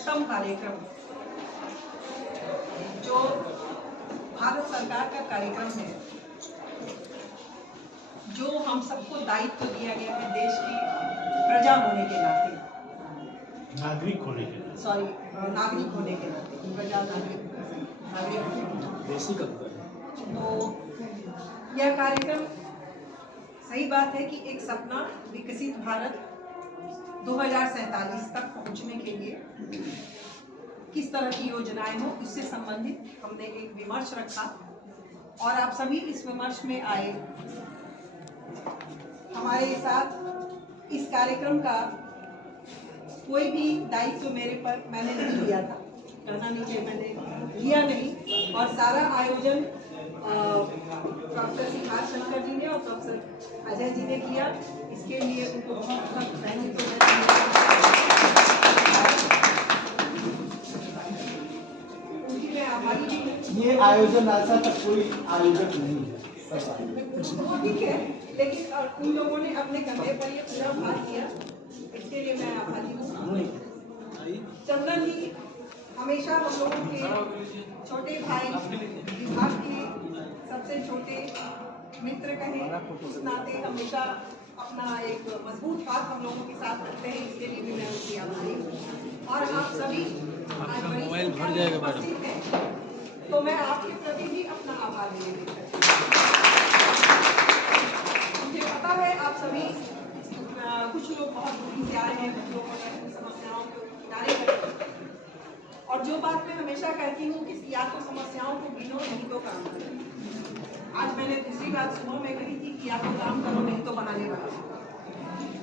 उत्तम कार्यक्रम जो भारत सरकार का कार्यक्रम है, जो हम सबको दायित्व दिया गया है देश की प्रजा होने के नाते, नागरिक होने के नाते, नागरिक होने के नाते, प्रजा नागरिक तो यह कार्यक्रम सही बात है कि एक सपना विकसित भारत 2047 तक पहुंचने के लिए किस तरह की योजनाएं हो, इससे संबंधित हमने एक विमर्श रखा और आप सभी इस विमर्श में आए। हमारे साथ इस कार्यक्रम का कोई भी दायित्व मैंने नहीं लिया था, कहना नहीं चाहिए मैंने लिया नहीं, और सारा आयोजन प्रोफेसर सिद्धार्थ शंकर जी ने और प्रोफेसर अजय जी ने किया। इसके लिए उनको बहुत बहुत उनकी मैं आभारी हूँ। ये आयोजन ऐसा तक कोई आयोजक नहीं है, ठीक है, लेकिन उन लोगों ने अपने कंधे पर ये पूरा भार किया, इसके लिए मैं आभारी हूँ। चंदन जी हमेशा हम लोगों के छोटे भाई, विभाग के सबसे छोटे मित्र कहें, उस नाते हमेशा अपना एक मजबूत हाथ हम लोगों के साथ रखते हैं, इसके लिए भी मैं उनकी आभारी हूँ। और आप सभी मोबाइल भर जाएगा मैडम, तो मैं आपके प्रति भी अपना आभार व्यक्त करती हूँ। मुझे पता है आप सभी कुछ लोग बहुत दूरी से आए हैं, कुछ लोगों ने अपनी समस्याओं को किनारे कर, और जो बात मैं हमेशा कहती हूँ कि या तो समस्याओं को गिनो नहीं तो काम करो। आज मैंने दूसरी बात सुबह में कही थी कि या तो काम करो नहीं तो बहाने बनाओ।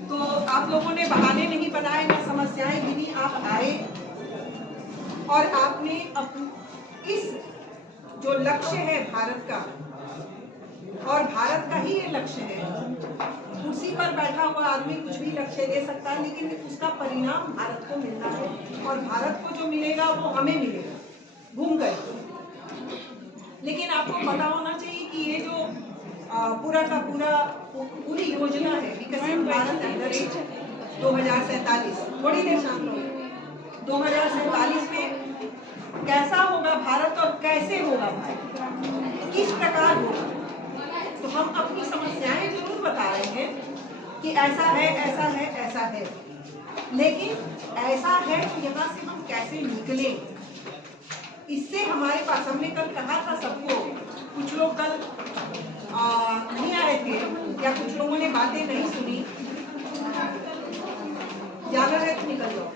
तो आप लोगों ने बहाने नहीं बनाए, ना समस्याएं गिनी, आप आए और आपने इस जो लक्ष्य है भारत का, और भारत का ही ये लक्ष्य है, कुर्सी पर बैठा हुआ आदमी कुछ भी लक्ष्य दे सकता है, लेकिन उसका परिणाम भारत को मिलना है, और भारत को जो मिलेगा वो हमें मिलेगा घूम कर। लेकिन आपको पता होना चाहिए कि ये जो पूरी योजना है विकसित भारत अंडर 2047, थोड़ी देर शांत रहो, 2047 में कैसा होगा भारत और कैसे होगा भारत, किस प्रकार होगा, तो हम अपनी समस्याएं जरूर बता रहे हैं कि ऐसा है, ऐसा है, ऐसा है, लेकिन ऐसा है तो यहाँ से हम कैसे निकले, इससे हमारे पास, हमने कल कहा था सबको, कुछ लोग कल नहीं आए थे या कुछ लोगों ने बातें नहीं सुनी, जाना है तो निकल जाओ,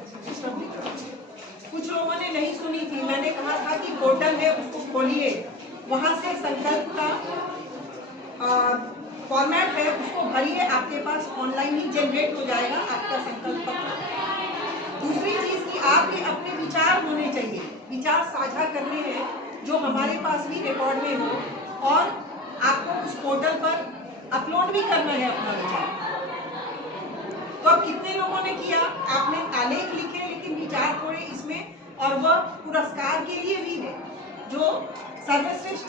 कुछ लोगों ने नहीं सुनी थी। मैंने कहा था कि पोर्टल है उसको खोलिए, वहां से संकल्प का फॉर्मेट है उसको भरिए, आपके पास ऑनलाइन ही जनरेट हो जाएगा आपका संकल्प पत्र। दूसरी चीज कि आपके अपने विचार होने चाहिए, विचार साझा करने हैं जो हमारे पास भी रिकॉर्ड में हो, और आपको उस पोर्टल पर अपलोड भी करना है अपना विचार। तो अब कितने लोगों ने किया, आपने आलेख लिखे लेकिन विचार थोड़े इसमें, और वह पुरस्कार के लिए भी है, जो सर्वश्रेष्ठ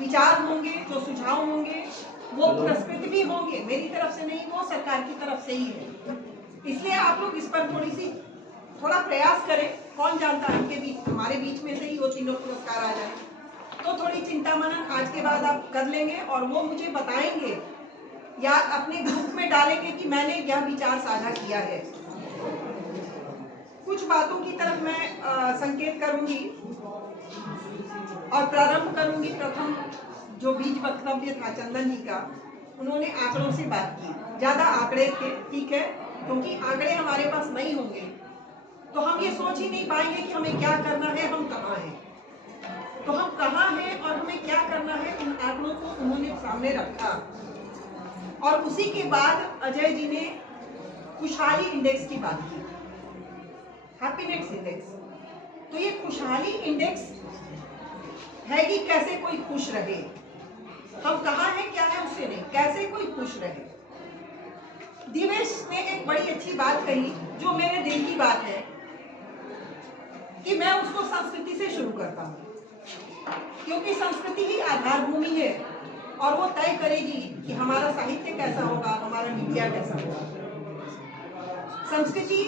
विचार होंगे, जो सुझाव होंगे वो पुरस्कृत भी होंगे, मेरी तरफ से नहीं, वो सरकार की तरफ से ही है। इसलिए आप लोग इस पर थोड़ा प्रयास करें, कौन जानता है इनके बीच, हमारे बीच में से ही वो तीनों पुरस्कार आ जाए, तो थोड़ी चिंता मनन आज के बाद आप कर लेंगे, और वो मुझे बताएंगे या अपने ग्रुप में डालेंगे कि मैंने यह विचार साझा किया है। कुछ बातों की तरफ मैं संकेत करूंगी और प्रारंभ करूंगी। प्रथम जो बीज वक्तव्य था चंदन जी का, उन्होंने आंकड़ों से बात की, ज्यादा आंकड़े थे, ठीक है, क्योंकि आंकड़े हमारे पास नहीं होंगे तो हम ये सोच ही नहीं पाएंगे कि हमें क्या करना है, हम कहाँ हैं। तो हम कहाँ हैं और हमें क्या करना है, उन आंकड़ों को उन्होंने सामने रखा, और उसी के बाद अजय जी ने खुशहाली इंडेक्स की बात की, हैप्पीनेस इंडेक्स। तो ये खुशहाली इंडेक्स है कि कैसे कोई खुश रहे, हम कहाँ हैं क्या है उससे नहीं, कैसे कोई खुश रहे। दिवेश ने एक बड़ी अच्छी बात कही जो मेरे दिल की बात है, कि मैं उसको संस्कृति से शुरू करता हूँ, क्योंकि संस्कृति ही आधार भूमि है और वो तय करेगी कि हमारा साहित्य कैसा होगा, हमारा मीडिया कैसा होगा। संस्कृति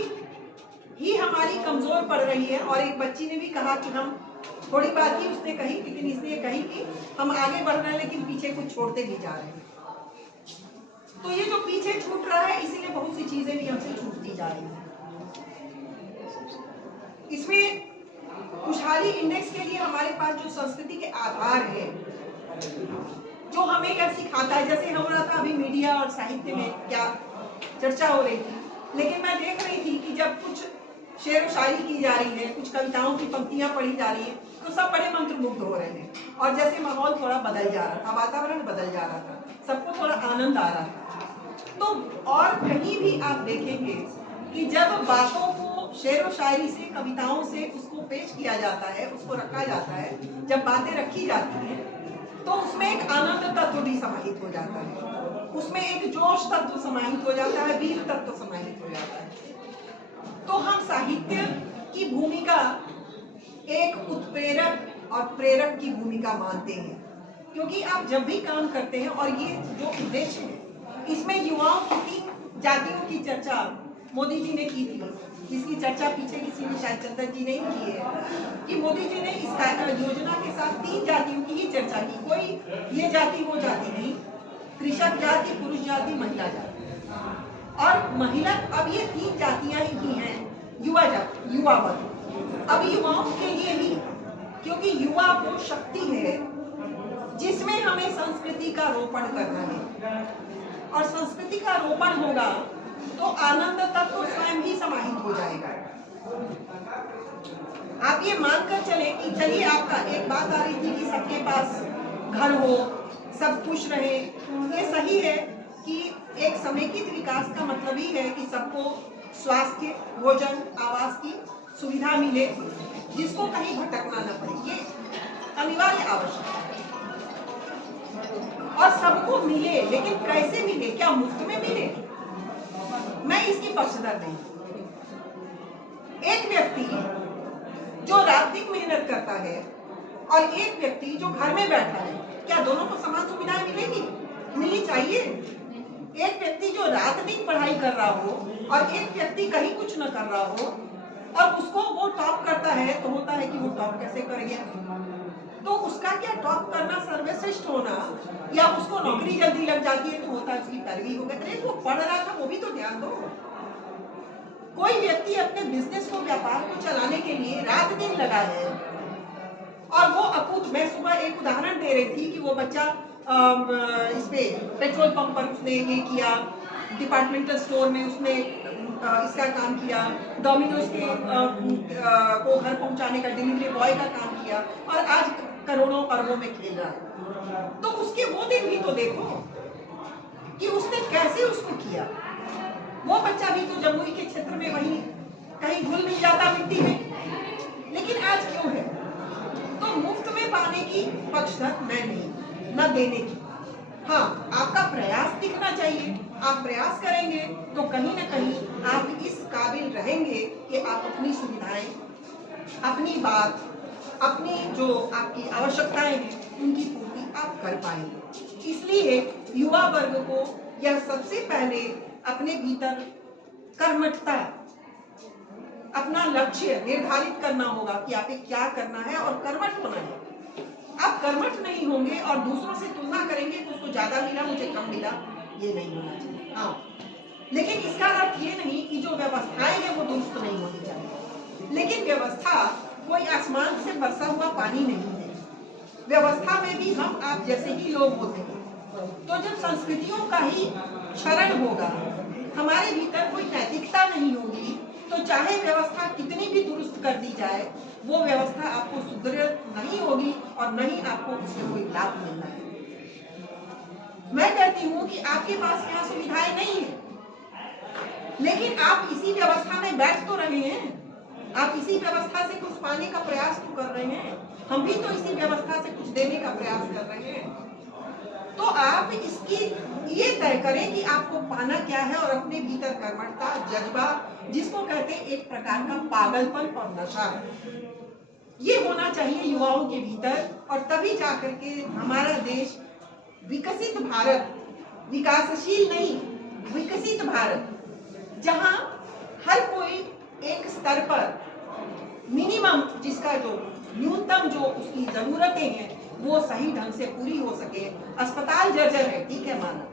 ही हमारी कमजोर पड़ रही है। और एक बच्ची ने भी कहा कि हम थोड़ी बात ही उसने कही, लेकिन इसने ये कही कि हम आगे बढ़ रहे हैं लेकिन पीछे कुछ छोड़ते भी जा रहे हैं। तो ये जो पीछे छूट रहा है, इसीलिए बहुत सी चीजें भी हमसे छूटती जा रही हैं। इसमें खुशहाली इंडेक्स के लिए हमारे पास जो संस्कृति के आधार है, जो हमें क्या सिखाता है, जैसे हो रहा था अभी मीडिया और साहित्य में क्या चर्चा हो रही थी, लेकिन मैं देख रही थी कि जब कुछ शेर व शायरी की जा रही है, कुछ कविताओं की पंक्तियां पढ़ी जा रही है, तो सब बड़े मंत्रमुग्ध हो रहे थे। और जैसे माहौल थोड़ा बदल जा रहा था, वातावरण बदल जा रहा था, सबको थोड़ा आनंद आ रहा था। तो और कहीं भी आप देखेंगे कि जब बातों को शेर व शायरी से, कविताओं से उसको पेश किया जाता है, उसको रखा जाता है, जब बातें रखी जाती हैं, तो उसमें एक आनंद तत्व भी समाहित हो जाता है, उसमें एक जोश तत्व समाहित हो जाता है, वीर तत्व समाहित हो जाता है। तो हम साहित्य की भूमिका एक उत्प्रेरक और प्रेरक की भूमिका मानते हैं, क्योंकि आप जब भी काम करते हैं, और ये जो उद्देश्य है, इसमें युवाओं की 3 जातियों की चर्चा मोदी जी ने की थी, जिसकी चर्चा पीछे किसी ने शायद चंदन जी ने ही की है, कि मोदी जी ने इस योजना के साथ 3 जातियों की ही चर्चा की। कोई ये जाति वो जाति नहीं, कृषक जाति, पुरुष जाति, महिला जाति। और महिला, अब ये 3 जातियां ही हैं, युवा जाति, युवा वर्ग। अब युवाओं के लिए भी, क्योंकि युवा वो शक्ति है जिसमें हमें संस्कृति का रोपण करना है, और संस्कृति का रोपण होगा तो आनंद तक तो स्वयं ही समाहित हो जाएगा। आप ये मानकर चले कि चलिए, आपका एक बात आ रही थी कि सबके पास घर हो, सब खुश रहे। ये सही है कि एक समेकित विकास का मतलब ही है कि सबको स्वास्थ्य, भोजन, आवास की सुविधा मिले, जिसको कहीं भटकना न पड़े, ये अनिवार्य आवश्यकता है। और सबको मिले, लेकिन कैसे मिले? क्या मुफ्त में मिले? मैं इसकी पक्षधर नहीं। एक व्यक्ति जो रात दिन मेहनत करता है और एक व्यक्ति जो घर में बैठा है, क्या दोनों को समान सुविधाएं मिलेगी? मिलनी चाहिए। एक व्यक्ति जो रात दिन पढ़ाई कर रहा हो और एक व्यक्ति कहीं कुछ न कर रहा हो, और उसको वो टॉप करता है, तो होता है कि वो टॉप कैसे कर गया, तो उसका क्या टॉप करना, सर्वश्रेष्ठ होना, या उसको नौकरी जल्दी लग जाती है तो होता है उसकी पैरवी हो गई। अरे वो पढ़ रहा था, वो भी तो ध्यान दो। कोई व्यक्ति अपने बिजनेस को, व्यापार को चलाने के लिए रात दिन लगा है, और वो अकूत, मैं सुबह एक उदाहरण दे रही थी कि वो बच्चा इस पे पेट्रोल पंप पर उसने ये किया, डिपार्टमेंटल स्टोर में उसने इसका काम किया, डोमिनोज के को घर पहुंचाने का डिलीवरी बॉय का काम किया, और आज करोड़ों अरबों में खेल रहा है। तो उसके वो दिन भी तो देखो कि उसने कैसे उसको किया। वो बच्चा भी तो जमुई के क्षेत्र में वहीं कहीं घुल मिल जाता मिट्टी में, लेकिन आज क्यों है? तो मुफ्त में पाने की पक्षधर मैं नहीं, न देने की। हाँ, आपका प्रयास दिखना चाहिए। आप प्रयास करेंगे तो कहीं ना कहीं आप इस काबिल रहेंगे कि आप अपनी सुविधाएं, अपनी बात, अपनी जो आपकी आवश्यकताएं हैं, उनकी पूर्ति आप कर पाएंगे। इसलिए युवा वर्ग को यह सबसे पहले अपने भीतर कर्मठता, अपना लक्ष्य निर्धारित करना होगा कि आपको क्या करना है, और कर्मठ होना है। आप कर्मठ नहीं होंगे और दूसरों से तुलना करेंगे कि उसको ज्यादा मिला, मुझे कम मिला, ये नहीं होना चाहिए। हाँ, लेकिन इसका अर्थ ये नहीं कि जो व्यवस्थाएं हैं वो दुरुस्त नहीं होनी चाहिए। लेकिन व्यवस्था कोई आसमान से बरसा हुआ पानी नहीं है। व्यवस्था में भी हम आप जैसे ही लोग होते हैं। तो जब संस्कृतियों का ही क्षरण होगा, हमारे भीतर कोई नैतिकता नहीं होगी, तो चाहे व्यवस्था कितनी भी दुरुस्त कर दी जाए, वो व्यवस्था आपको सुदृढ़ नहीं होगी और नहीं आपको उससे कोई लाभ मिलना है। मैं कहती हूँ कि आपके पास यहाँ सुविधाएं नहीं है, लेकिन आप इसी व्यवस्था में बैठ तो रहे हैं, आप इसी व्यवस्था से कुछ पाने का प्रयास तो कर रहे हैं। हम भी तो इसी व्यवस्था से कुछ देने का प्रयास कर रहे हैं। तो आप इसकी ये तय करें कि आपको पाना क्या है, और अपने भीतर कर्मठता, जज्बा, जिसको कहते हैं एक प्रकार का पागलपन और नशा, ये होना चाहिए युवाओं के भीतर। और तभी जाकर के हमारा देश विकसित भारत, विकासशील नहीं, विकसित भारत, जहां हर कोई एक स्तर पर मिनिमम जिसका जो न्यूनतम जो उसकी जरूरतें हैं वो सही ढंग से पूरी हो सके। अस्पताल जर्जर है, ठीक है माना,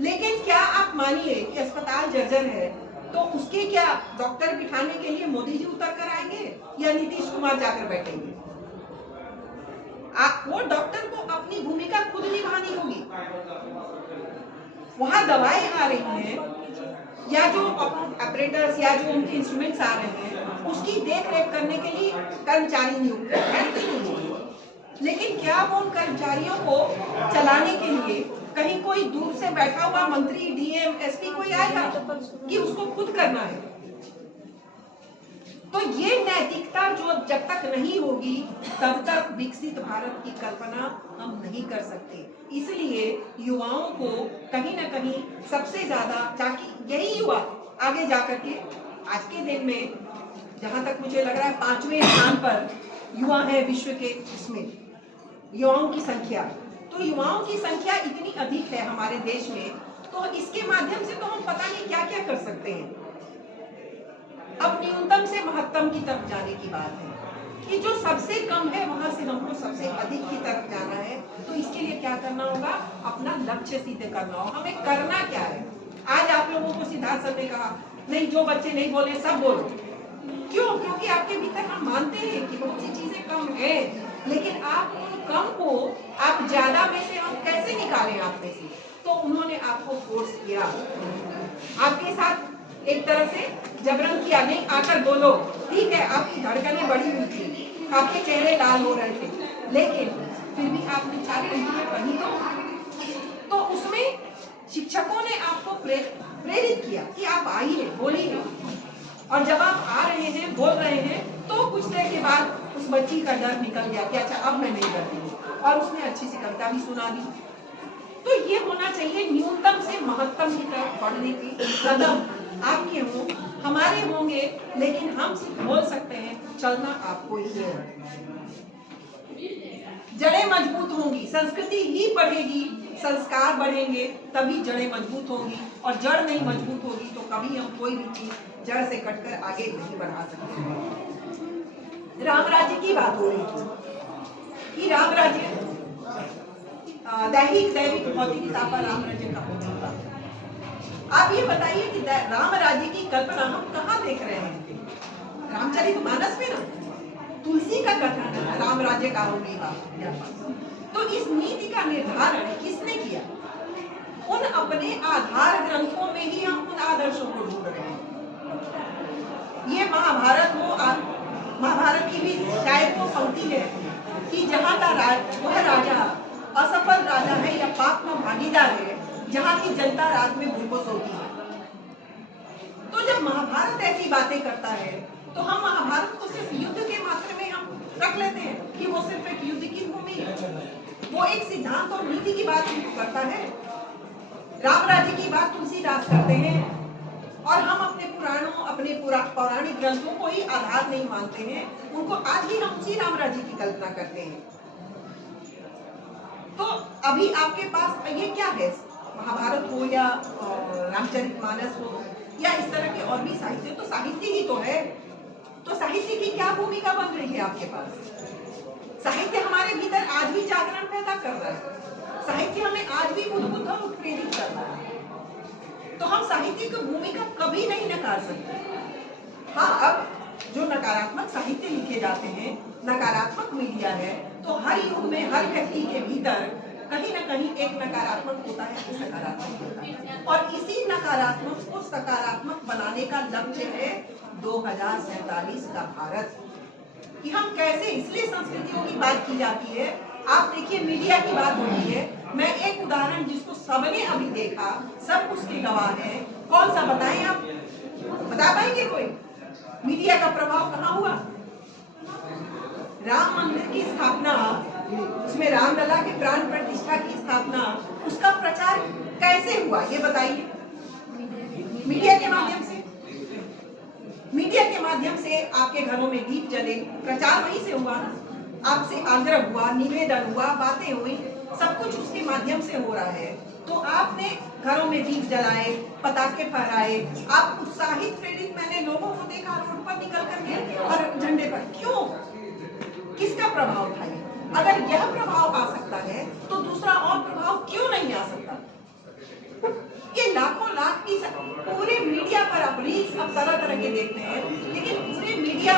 लेकिन क्या आप मानिए कि अस्पताल जर्जर है तो उसके क्या डॉक्टर बिठाने के लिए मोदी जी उतर कर आएंगे या नीतीश कुमार जाकर बैठेंगे? वो डॉक्टर को अपनी भूमिका खुद निभानी होगी। वहां दवाएं आ रही हैं या जो ऑपरेटर्स या जो उनके इंस्ट्रूमेंट्स आ रहे हैं उसकी देख रेख करने के लिए कर्मचारी नियुक्त है, लेकिन क्या वो उन कर्मचारियों को चलाने के लिए कहीं कोई दूर से बैठा हुआ मंत्री, डीएम, एसपी कोई आएगा कि उसको खुद करना है? तो ये नैतिकता जो जब तक नहीं होगी तब तक विकसित भारत की कल्पना हम नहीं कर सकते। इसलिए युवाओं को कहीं ना कहीं सबसे ज्यादा, ताकि यही युवा आगे जाकर के आज के दिन में, जहां तक मुझे लग रहा है 5वें स्थान पर युवा है विश्व के, इसमें युवाओं की संख्या, तो युवाओं की संख्या इतनी अधिक है हमारे देश में, तो इसके माध्यम से तो हम पता नहीं क्या क्या कर सकते हैं। अब न्यूनतम से महत्तम की तरफ जाने की बात है कि जो सबसे कम है वहां से हमको सबसे अधिक की तरफ जाना है। तो इसके लिए क्या करना होगा? अपना लक्ष्य सिद्ध करना होगा। हमें करना क्या है? आज आप लोगों को सिद्धार्थ सर ने कहा नहीं, जो बच्चे नहीं बोले सब बोलो। क्यों? क्योंकि आपके भीतर हम मानते हैं कि बहुत सी चीजें कम है, लेकिन आप उन कम को आप ज्यादा में से हम कैसे निकालें आप में से? तो उन्होंने आपको फोर्स किया, आपके साथ एक तरह से जबरन किया, नहीं आकर बोलो, ठीक है आपकी धड़कनें बढ़ी हुई थी, आपके चेहरे लाल हो रहे थे, लेकिन फिर भी आपने 4 पंक्तियां पढ़ी तो उसमें शिक्षकों ने आपको प्रेरित किया कि आप आइए, बोलिए। और जब आप आ रहे हैं, बोल रहे हैं, तो कुछ देर के बाद उस बच्ची का डर निकल गया कि अच्छा अब मैं नहीं डरती हूँ, और उसने अच्छी सी कविता भी सुना दी। तो ये होना चाहिए न्यूनतम से महत्तम की तरफ बढ़ने की कदम आपके हों, हमारे होंगे, लेकिन हम सिर्फ बोल सकते हैं, चलना आपको ही है। जड़ें मजबूत होंगी, संस्कृति ही बढ़ेगी, संस्कार बढ़ेंगे, तभी जड़ें मजबूत होंगी, और जड़ नहीं मजबूत होगी तो कभी हम कोई भी चीज जड़ से कटकर आगे नहीं बढ़ा सकते। राम राज्य की बात हो रही थी कि राम राज्य दैविक भौतिक किताब पर राम राज्य का होगा। आप ये बताइए कि राम राज्य की कल्पना हम कहाँ देख रहे हैं? रामचरितमानस में ना तुलसी का कथन है, राम राज्य का होगा। तो इस नीति का निर्धारण किसने किया? उन अपने आधार ग्रंथों में ही हम उन आदर्शों को ढूंढ रहे हैं। ये महाभारत हो, महाभारत की भी शायद वो पंक्ति है कि जहाँ का वह राजा असफल राजा है या पाप में भागीदार है, जहाँ की जनता रात में भूखों सोती है। तो जब महाभारत ऐसी बातें करता है तो हम महाभारत को सिर्फ युद्ध के मात्र में हम रख लेते हैं कि वो सिर्फ एक युद्ध की भूमि है। वो एक सिद्धांत और नीति की बात करता है। राम राज्य की बात तुलसीदास करते हैं, और हम अपने पुराणों, अपने पौराणिक ग्रंथों को ही आधार नहीं मानते हैं, उनको आज भी हम उसी राम राज्य की कल्पना करते हैं। तो अभी आपके पास ये क्या है? महाभारत हो या रामचरितमानस हो या इस तरह के और भी साहित्य, तो साहित्य ही तो है। तो साहित्य की क्या भूमिका बन रही है आपके पास? साहित्य हमारे भीतर आज भी जागरण पैदा कर रहा है, साहित्य हमें आज भी उद्बुद्ध और उत्प्रेरित कर रहा है। तो हम साहित्य की भूमिका कभी नहीं नकार सकते। हाँ, अब जो नकारात्मक साहित्य लिखे जाते हैं, नकारात्मक मीडिया है, तो हर युग में हर व्यक्ति के भीतर कहीं ना कहीं एक नकारात्मक होता है, एक सकारात्मक होता है, और इसी नकारात्मक को सकारात्मक बनाने का लक्ष्य है 2047 का भारत। कि हम कैसे, इसलिए संस्कृतियों की बात की जाती है। आप देखिए, मीडिया की बात होती है। मैं एक उदाहरण जिसको सबने अभी देखा, सब उसके गवाह हैं, कौन सा बताएं आप? बता पाएंगे कोई? मीडिया का प्रभाव कहाँ हुआ? राम मंदिर की स्थापना, उसमें रामलला के प्राण प्रतिष्ठा की स्थापना, उसका प्रचार कैसे हुआ ये बताइए? मीडिया के माध्यम से। मीडिया के माध्यम से आपके घरों में दीप जले, प्रचार वहीं से हुआ ना। आपसे आग्रह हुआ, निवेदन हुआ, बातें हुई, सब कुछ उसके माध्यम से हो रहा है। तो आपने घरों में दीप जलाए, पटाखे फहराए, आप उत्साहित प्रेरित, मैंने लोगों को देखा रोड पर निकल करके और झंडे पर, क्यों? किसका प्रभाव था ये? अगर यह प्रभाव आ सकता है तो दूसरा और प्रभाव क्यों नहीं आ सकता? ये लाखों लाख की पूरे मीडिया पर आप रील्स अब तरह तरह के देखते हैं, लेकिन पूरे मीडिया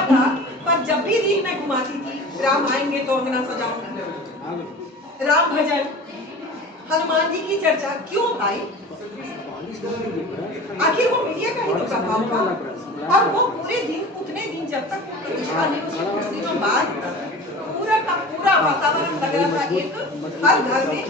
पर जब भी रील में घुमाती थी, राम आएंगे तो अंगना सजाऊंगी, राम भजन, हनुमान जी की चर्चा, क्यों भाई? आखिर वो मीडिया का ही तो प्रभाव था। और वो पूरे दिन, उतने दिन जब तक प्रतिष्ठा नहीं हुई, कुछ दिनों बाद पूरा का पूरा वातावरण लग रहा था एक हर घर में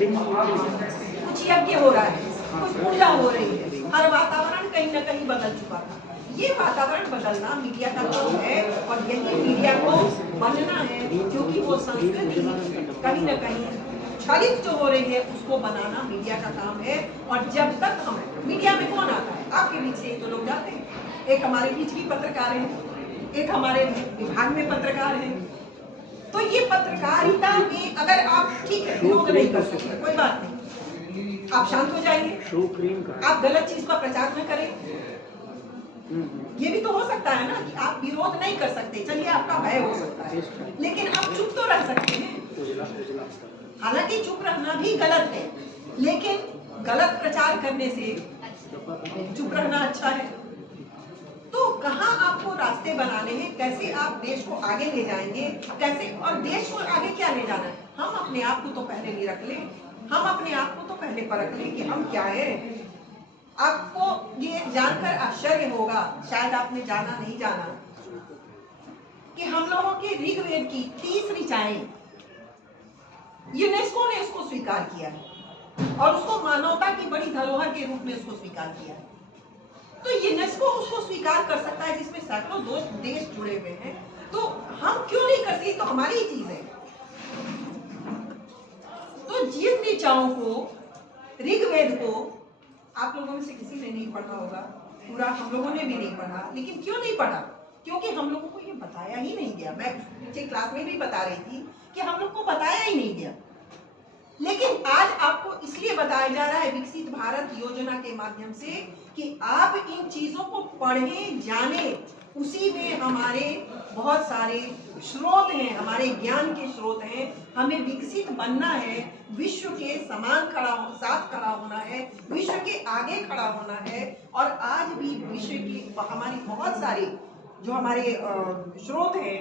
कुछ यज्ञ हो रहा है, कुछ पूजा हो रही है, हर वातावरण कहीं न कहीं बदल चुका था। ये वातावरण बदलना मीडिया का काम है और यही मीडिया को बनना है, क्योंकि वो संस्कृति कहीं न कहीं छलित जो हो रही है उसको बनाना मीडिया का काम है। और जब तक हम मीडिया में कौन आता है? आपके बीच से तो लोग जाते हैं, एक हमारे बीच की पत्रकार हैं, एक हमारे विभाग में पत्रकार हैं। तो ये पत्रकारिता में अगर आप ठीक है विरोध नहीं कर सकते, कोई बात नहीं, आप शांत हो जाइए, आप गलत चीज का प्रचार न करें। ये भी तो हो सकता है ना कि आप विरोध नहीं कर सकते, चलिए आपका भय हो सकता है, लेकिन आप चुप तो रह सकते हैं। हालांकि चुप रहना भी गलत है, लेकिन गलत प्रचार करने से चुप रहना अच्छा है। तो कहाँ आपको रास्ते बनाने हैं, कैसे आप देश को आगे ले जाएंगे, कैसे? और देश को आगे क्या ले जाना है? हम अपने आप को तो पहले नहीं रख लें, हम अपने आप को तो पहले परख लें कि हम क्या है। आपको ये जानकर आश्चर्य होगा, शायद आपने जाना नहीं जाना, कि हम लोगों के ऋग्वेद की 30 ऋचाएं यूनेस्को ने उसको स्वीकार किया है और उसको मानवता की बड़ी धरोहर के रूप में उसको स्वीकार किया है। तो यूनेस्को उसको स्वीकार कर सकता है जिसमें सैकड़ों देश जुड़े हुए हैं, तो हम क्यों नहीं करते? तो हमारी ही चीज है। तो जिन ऋचाओं को, ऋग्वेद को आप लोगों में से किसी ने नहीं पढ़ा होगा, पूरा हम लोगों ने भी नहीं पढ़ा, लेकिन क्यों नहीं पढ़ा? क्योंकि हम लोगों को ये बताया ही नहीं गया। मैं पीछे क्लास में भी बता रही थी कि हम लोग को बताया ही नहीं गया, लेकिन आज आपको इसलिए बताया जा रहा है विकसित भारत योजना के माध्यम से कि आप इन चीजों को पढ़ें, जानें। उसी में हमारे बहुत सारे स्रोत हैं, हमारे ज्ञान के स्रोत हैं। हमें विकसित बनना है, विश्व के समान साथ खड़ा होना है, विश्व के आगे खड़ा होना है। और आज भी विश्व की हमारी बहुत सारी जो हमारे स्रोत हैं,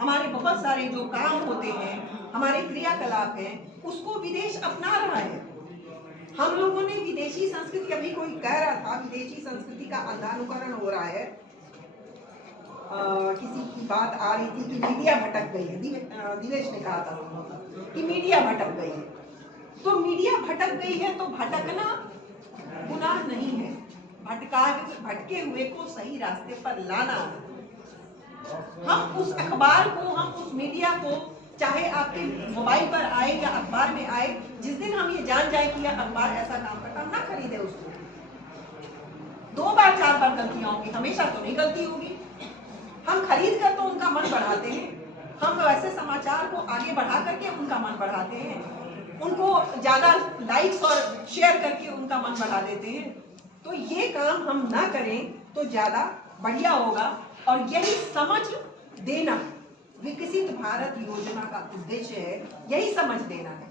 हमारे बहुत सारे जो काम होते हैं, हमारे क्रियाकलाप हैं, उसको विदेश अपना रहा है। हम लोगों ने विदेशी संस्कृति, अभी कोई कह रहा था विदेशी संस्कृति का अंधानुकरण हो रहा है। किसी की बात आ रही थी कि मीडिया भटक गई है, दिवेश ने कहा था कि मीडिया भटक गई है। तो मीडिया भटक गई है तो भटकना गुनाह नहीं है, भटके हुए को सही रास्ते पर लाना। हम उस अखबार को, हम उस मीडिया को, चाहे आपके मोबाइल पर आए या अखबार में आए, जिस दिन हम ये जान जाए कि यह अखबार ऐसा काम करता, हम ना खरीदे उसको। 2 बार 4 बार गलतियां होंगी, हमेशा तो नहीं गलती होगी। हम खरीद कर तो उनका मन बढ़ाते हैं, हम वैसे समाचार को आगे बढ़ा करके उनका मन बढ़ाते हैं, उनको ज्यादा लाइक्स और शेयर करके उनका मन बढ़ा देते हैं। तो ये काम हम ना करें तो ज्यादा बढ़िया होगा। और यही समझ देना विकसित भारत योजना का उद्देश्य है, यही समझ देना है।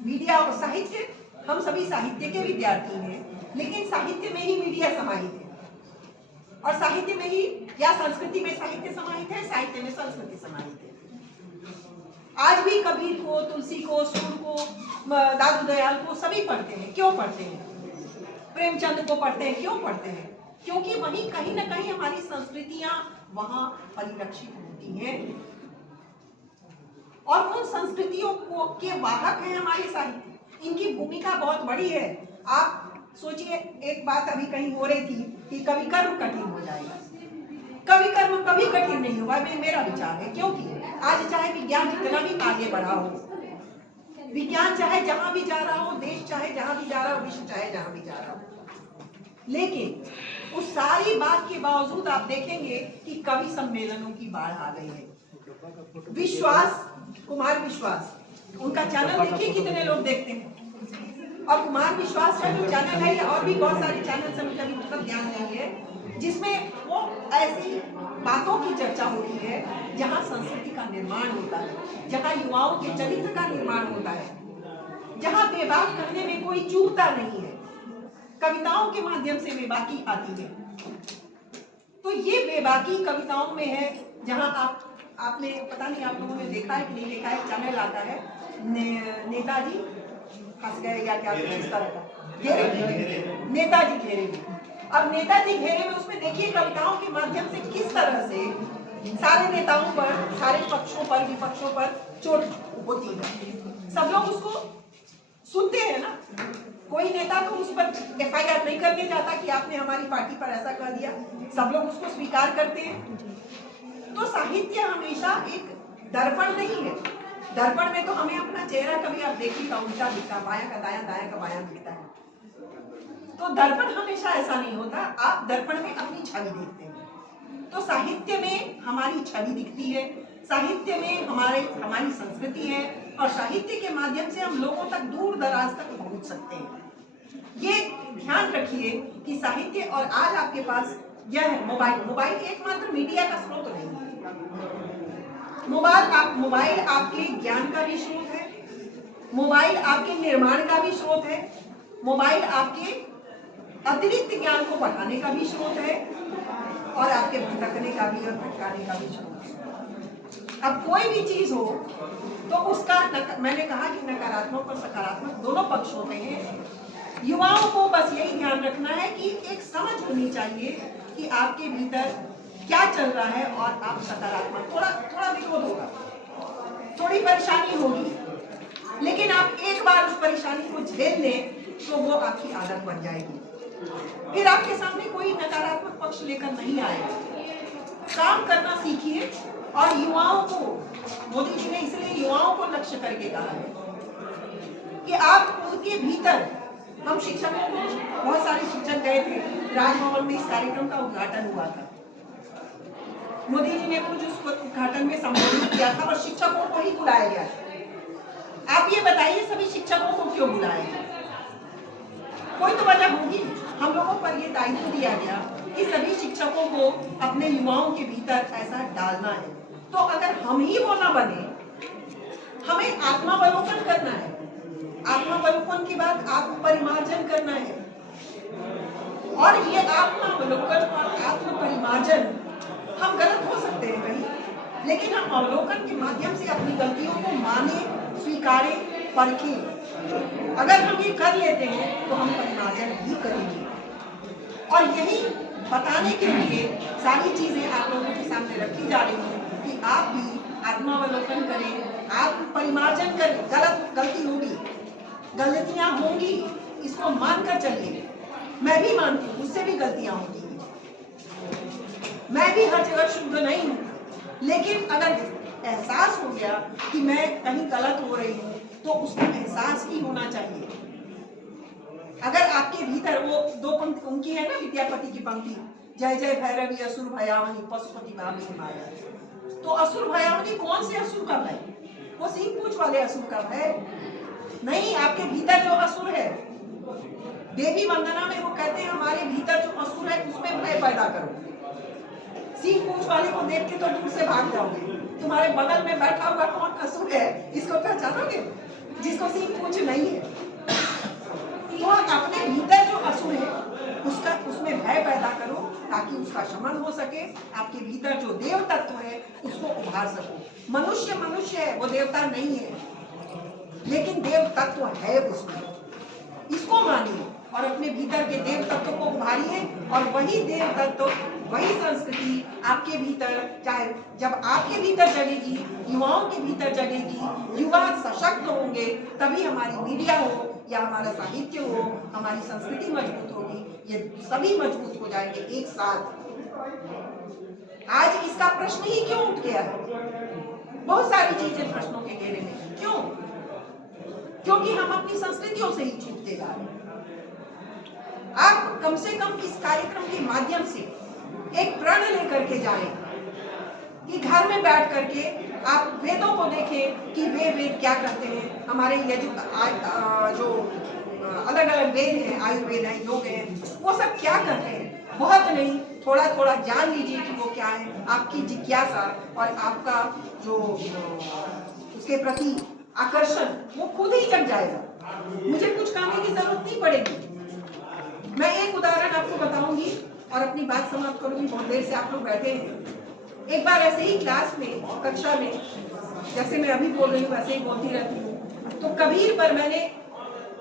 मीडिया और साहित्य, हम सभी साहित्य के विद्यार्थी हैं, लेकिन साहित्य में ही मीडिया समाहित है, और साहित्य में ही, या संस्कृति में साहित्य समाहित है, साहित्य में संस्कृति समाहित है। आज भी कबीर को, तुलसी को, सूर को, दादू दयाल को सभी पढ़ते हैं। क्यों पढ़ते हैं? प्रेमचंद को पढ़ते हैं। क्यों पढ़ते हैं? क्योंकि वहीं कहीं ना कहीं हमारी संस्कृतियां वहां परिलक्षित होती हैं, और उन संस्कृतियों को के वाहक हैं हमारे साहित्य। इनकी भूमिका बहुत बड़ी है। आप सोचिए, एक बात अभी कहीं हो रही थी कि कवि कर्म कठिन हो जाएगा। कवि कर्म कभी कठिन नहीं होगा, मेरा विचार है। क्योंकि आज चाहे विज्ञान जितना भी आगे बढ़ा हो, विज्ञान चाहे जहां भी जा रहा हो, देश चाहे जहां भी जा रहा हो, विश्व चाहे जहां भी जा रहा हो, लेकिन उस सारी बात के बावजूद आप देखेंगे कि कवि सम्मेलनों की बाढ़ आ गई है। विश्वास, कुमार विश्वास, उनका चैनल देखिए कितने लोग देखते हैं। और कुमार विश्वास का जो चैनल है या और भी बहुत सारे चैनल से मुझे अभी मतलब ध्यान नहीं है, जिसमें वो ऐसी बातों की चर्चा होती है जहाँ संस्कृति का निर्माण होता है, जहाँ युवाओं के चरित्र का निर्माण होता है, जहाँ बेबाक करने में कोई चूकता नहीं है, कविताओं के माध्यम से बेबाकी आती है। तो ये बेबाकी कविताओं में है, जहाँ आपने पता नहीं आप लोगों ने देखा है कि नहीं देखा है, चैनल आता है नेताजी फंस गए या क्या इस तरह का घेरे, नेताजी घेरे में। अब नेताजी घेरे में उसमें देखिए कविताओं के माध्यम से किस तरह से सारे नेताओं पर, सारे पक्षों पर, विपक्षों पर चोट होती है। सब लोग उसको सुनते हैं ना, कोई नेता तो उस पर FIR नहीं करने जाता कि आपने हमारी पार्टी पर ऐसा कर दिया, सब लोग उसको स्वीकार करते हैं। तो साहित्य हमेशा एक दर्पण नहीं है। दर्पण में तो हमें अपना चेहरा कभी आप देखिए तो उल्टा दिखता, बायां का दायां, दायां का बायां दिखता है। तो दर्पण हमेशा ऐसा नहीं होता, आप दर्पण में अपनी छवि देखते हैं। तो साहित्य में हमारी छवि दिखती है, साहित्य में हमारी संस्कृति है, और साहित्य के माध्यम से हम लोगों तक दूर दराज तक पहुंच सकते हैं। ये ध्यान रखिए कि साहित्य, और आज आपके पास यह है मोबाइल एकमात्र मीडिया का स्रोत नहीं है। मोबाइल आपके ज्ञान का भी स्रोत है, मोबाइल आपके निर्माण का भी स्रोत है, मोबाइल आपके अतिरिक्त ज्ञान को बढ़ाने का भी स्रोत है, और आपके भटकने का भी और भटकाने का भी स्रोत है। अब कोई भी चीज हो तो उसका मैंने कहा कि नकारात्मक और सकारात्मक दोनों पक्ष होते हैं। युवाओं को बस यही ध्यान रखना है कि एक समझ होनी चाहिए कि आपके भीतर क्या चल रहा है, और आप सकारात्मक, थोड़ा विरोध होगा, थोड़ी परेशानी होगी, लेकिन आप एक बार उस परेशानी को झेल लें तो वो आपकी आदत बन जाएगी। फिर आपके सामने कोई नकारात्मक पक्ष लेकर नहीं आएगा। काम करना सीखिए, और युवाओं को, मोदी जी ने इसलिए युवाओं को लक्ष्य करके कहा है कि आप उनके भीतर, हम शिक्षकों को, बहुत सारे शिक्षक गए थे राजभवन में, इस कार्यक्रम का उद्घाटन हुआ था, मोदी जी ने कुछ उस उद्घाटन में संबोधित किया था और शिक्षकों को ही बुलाया गया। आप ये बताइए सभी शिक्षकों को क्यों बुलाया गया? कोई तो वजह होगी। हम लोगों पर ये दायित्व दिया गया कि सभी शिक्षकों को अपने युवाओं के भीतर ऐसा डालना है। तो अगर हम ही वो ना बने, हमें आत्मावलोकन करना है। आत्मावलोकन की बात आत्मपरिमार्जन करना है, और ये आत्मावलोकन और आत्मपरिमार्जन, हम गलत हो सकते हैं कहीं, लेकिन हम अवलोकन के माध्यम से अपनी गलतियों को माने, स्वीकारे, परखें। अगर हम ये कर लेते हैं तो हम परिमार्जन भी करेंगे। और यही बताने के लिए सारी चीजें आप लोगों के सामने रखी जा रही हैं कि आप भी आत्मावलोकन करें, आत्म परिमार्जन करें। गलती होगी, गलतियां होंगी, इसको मानकर चलिए। मैं भी मानती हूँ, मुझसे भी गलतियां होती हैं, मैं भी हर जगह शुद्ध नहीं हूँ, लेकिन अगर एहसास हो गया कि मैं कहीं गलत हो रही हूँ तो उसका एहसास ही होना चाहिए। अगर आपके भीतर वो दो पंक्ति उनकी है ना, विद्यापति की पंक्ति, जय जय भैरवी असुर भयावनी पशुपति भाभी माया, तो असुर भयावनी कौन से असुर का भय? वो सिंह पूंछ वाले असुर का भय नहीं। आपके भीतर जो असुर है, देवी वंदना में वो कहते हैं हमारे भीतर जो असुर है उसमें भय पैदा करो। सिंह पूंछ वाले को देख के तो दूर से भाग जाओगे, तुम्हारे बगल में बैठा हुआ कौन असुर है इसको पहचानोगे, जिसको सिंह पूंछ नहीं है। तो अपने भीतर जो असुर है उसमें भय पैदा करो ताकि उसका शमन हो सके। आपके भीतर जो देव तत्व है उसको उभार सको। मनुष्य है, वो देवता नहीं है, लेकिन देव तत्व है उसमें, इसको मानिए और अपने भीतर के देव तत्व को उभारिए। और वही देव तत्व, वही संस्कृति आपके भीतर, चाहे जब आपके भीतर जगेगी, युवाओं के भीतर जगेगी, युवा सशक्त होंगे, तभी हमारी मीडिया हो या हमारा साहित्य हो, हमारी संस्कृति मजबूत होगी। ये सभी मजबूत हो जाएंगे एक साथ। आज इसका प्रश्न ही क्यों उठ गया है? बहुत सारी चीजें प्रश्नों के घेरे में क्यों? क्योंकि हम अपनी संस्कृतियों से ही छूटते जा रहे हैं। आप कम से कम इस कार्यक्रम के माध्यम से एक प्रण लेकर के जाएं कि घर में बैठ करके आप वेदों को देखें कि वे वेद क्या कहते हैं। हमारे ये जो अलग अलग वेद हैं, आयुर्वेद है, योग है, वो सब क्या कर रहे हैं, बहुत नहीं, थोड़ा थोड़ा जान लीजिए कि वो क्या है। आपकी जिज्ञासा और आपका जो उसके प्रति आकर्षण वो खुद ही जग जाएगा। मुझे कुछ कहने की जरूरत नहीं पड़ेगी। मैं एक उदाहरण आपको बताऊंगी और अपनी बात समाप्त करूंगी, बहुत देर से आप लोग बैठे हैं। एक बार ऐसे ही क्लास में, कक्षा में, जैसे मैं अभी बोल रही हूँ वैसे ही बोलती रहती हूँ, तो कबीर पर मैंने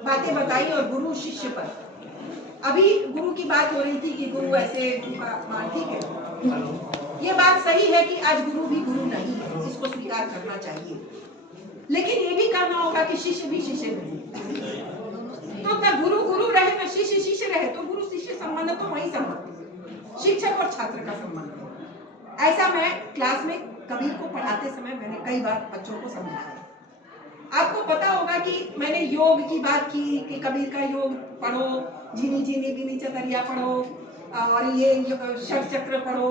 बातें बताई और गुरु शिष्य पर। अभी गुरु की बात हो रही थी कि गुरु ऐसे, गुरु का मान, ठीक है, ये बात सही है कि आज गुरु भी गुरु नहीं है, इसको स्वीकार करना चाहिए, लेकिन ये भी कहना होगा कि शिष्य भी शिष्य नहीं। तो ना गुरु गुरु रहे ना शिष्य शिष्य रहे, तो गुरु शिष्य संबंध तो वही संबंध, शिक्षक और छात्र का संबंध। ऐसा मैं क्लास में कबीर को पढ़ाते समय मैंने कई बार बच्चों को समझाया। आपको पता होगा कि मैंने योग की बात की कि कबीर का योग पढ़ो, झीनी झीनी बीनी चतरिया पढ़ो, और ये षट चक्र पढ़ो,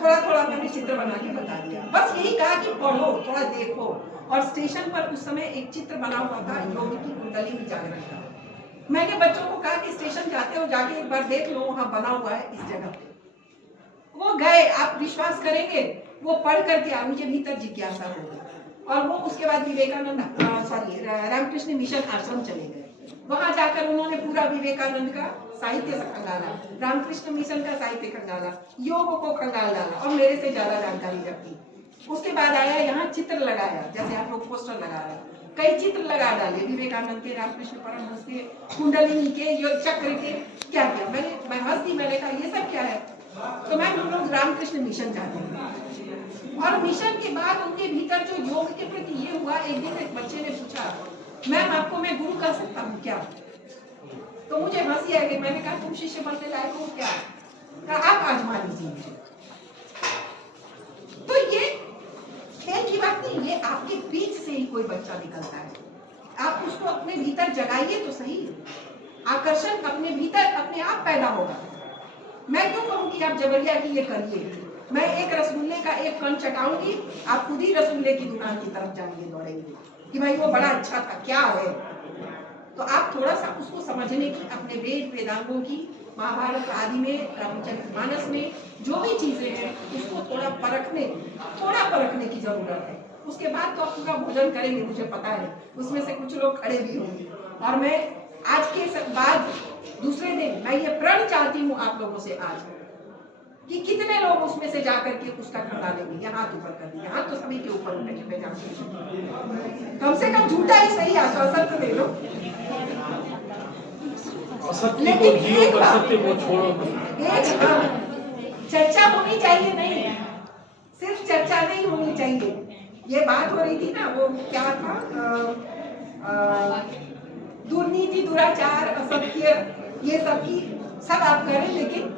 थोड़ा थोड़ा मैंने चित्र बना के बता दिया। बस यही कहा कि पढ़ो, थोड़ा देखो। और स्टेशन पर उस समय एक चित्र बना हुआ था योग की कुंडली जागरण का। मैंने बच्चों को कहा कि स्टेशन जाते हो जाके एक बार देख लो, वहां बना हुआ है इस जगह पे। वो गए, आप विश्वास करेंगे, वो पढ़ करके मुझे भीतर जिज्ञासा हो गई, और वो उसके बाद विवेकानंद रामकृष्ण मिशन आश्रम चले गए। वहां जाकर उन्होंने पूरा विवेकानंद का साहित्य खंगाला, रामकृष्ण मिशन का साहित्य खंगाला, योग को खंगाल डाला, और मेरे से ज्यादा जानकारी रखी। उसके बाद आया यहाँ चित्र लगाया, जैसे आप लोग पोस्टर लगा रहे हैं, कई चित्र लगा डाले विवेकानंद के, रामकृष्ण परमहंस के, कुंडलिनी के, योग चक्र के, क्या क्या। मैं हंस दी, मैंने कहा ये सब क्या है। तो मैं हम लोग रामकृष्ण मिशन चाहते हैं। और मिशन के बाद उनके भीतर जो योग के प्रति ये हुआ, एक दिन एक बच्चे ने पूछा, मैम आपको मैं गुरु कर सकता हूँ क्या? तो मुझे हंसी आ गई। मैंने कहा तुम शिष्य बनने लायक हो क्या? कहा आप आजमा लीजिए। तो ये खेल की बात नहीं, ये आपके बीच से ही कोई बच्चा निकलता है, आप उसको अपने भीतर जगाइए तो सही। आकर्षण अपने भीतर अपने आप पैदा होगा। मैं क्यों कहूँ कि आप जबरिया की ये करिए। मैं एक रसगुल्ले का एक कण चटाऊंगी, आप खुद ही रसगुल्ले की दुकान की तरफ जाएंगे, दौड़ेंगे कि भाई वो बड़ा अच्छा था, क्या है। तो आप थोड़ा सा उसको समझने की, अपने वेद वेदांगों की, महाभारत आदि में, रामचरितमानस में जो भी चीजें हैं उसको थोड़ा परखने की जरूरत है। उसके बाद तो आप पूरा भोजन करेंगे, मुझे पता है उसमें से कुछ लोग खड़े भी होंगे। और मैं आज के बाद दूसरे दिन मैं ये प्रण चाहती हूँ आप लोगों से आज, कि कितने लोग उसमें से जाकर के उसका खड़ा लेंगे। यहाँ हाथ ऊपर कर दिए, हाथ तो सभी के ऊपर उठेंगे, मैं जानती हूँ। कम से कम झूठा ही सही, आश्वासन तो दे लो। लेकिन एक चर्चा होनी चाहिए, नहीं सिर्फ चर्चा नहीं होनी चाहिए। ये बात हो रही थी ना, वो क्या था, दुर्नीति, दुराचार, असत्य, ये सब की सब आप करें, लेकिन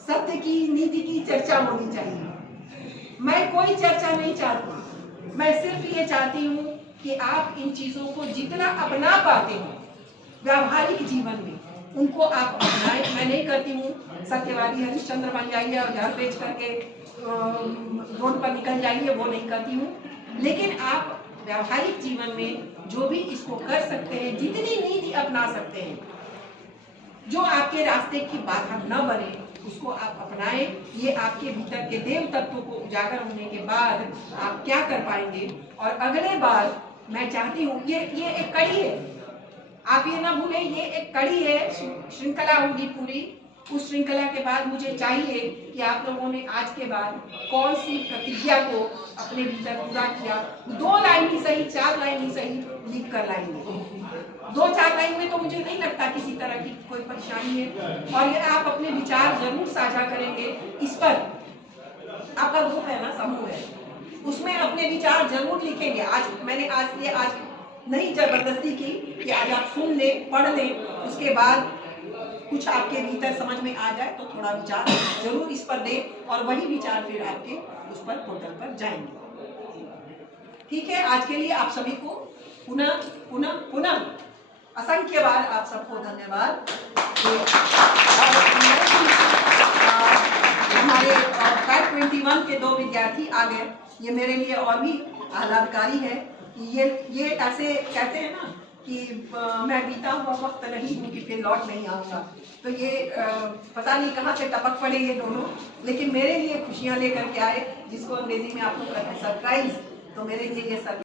सत्य की, नीति की चर्चा होनी चाहिए। मैं कोई चर्चा नहीं चाहती, मैं सिर्फ ये चाहती हूँ कि आप इन चीजों को जितना अपना पाते हो व्यावहारिक जीवन में, उनको आप अपनाएं। मैं नहीं करती हूँ सत्यवादी हरिश्चंद्र बन जाइए और घर बेच करके रोड पर निकल जाइए, वो नहीं करती हूँ। लेकिन आप व्यावहारिक जीवन में जो भी इसको कर सकते हैं, जितनी नीति अपना सकते हैं, जो आपके रास्ते की बाधा न बने, उसको आप अपनाएं। ये आपके भीतर के देव तत्व को उजागर होने के बाद आप क्या कर पाएंगे। और अगले बार मैं चाहती हूँ, ये एक कड़ी है, आप ये ना भूलें, ये एक कड़ी है, श्रृंखला होगी पूरी। उस श्रृंखला के बाद मुझे चाहिए कि आप लोगों ने आज के बाद कौन सी प्रतिज्ञा को अपने भीतर पूरा किया। 2 लाइन ही सही, 4 लाइन ही सही लिख कर लाएंगे। 2-4 लाइन में तो मुझे नहीं लगता किसी तरह की कोई परेशानी है। और ये आप अपने विचार जरूर साझा करेंगे। इस पर आपका ग्रुप है ना, समूह है, उसमें अपने विचार जरूर लिखेंगे। मैंने आज नहीं जबरदस्ती की कि आज आप सुन ले, पढ़ ले, उसके बाद कुछ आपके भीतर समझ में आ जाए तो थोड़ा विचार जरूर इस पर दें, और वही विचार फिर आपके उस पर पोर्टल पर जाएंगे। ठीक है, आज के लिए आप सभी को पुनः असंख्य बार आप सबको धन्यवाद। हमारे कैट 21 के 2 विद्यार्थी आ गए, ये मेरे लिए और भी आह्लादकारी है। ये ऐसे कहते हैं ना कि मैं बीता हुआ वक्त नहीं हूँ कि फिर लौट नहीं आऊँगा। तो ये पता नहीं कहाँ से टपक पड़े ये दोनों, लेकिन मेरे लिए खुशियाँ लेकर के आए, जिसको अंग्रेजी में आप लोग कहते हैं सरप्राइज। तो मेरे लिए ये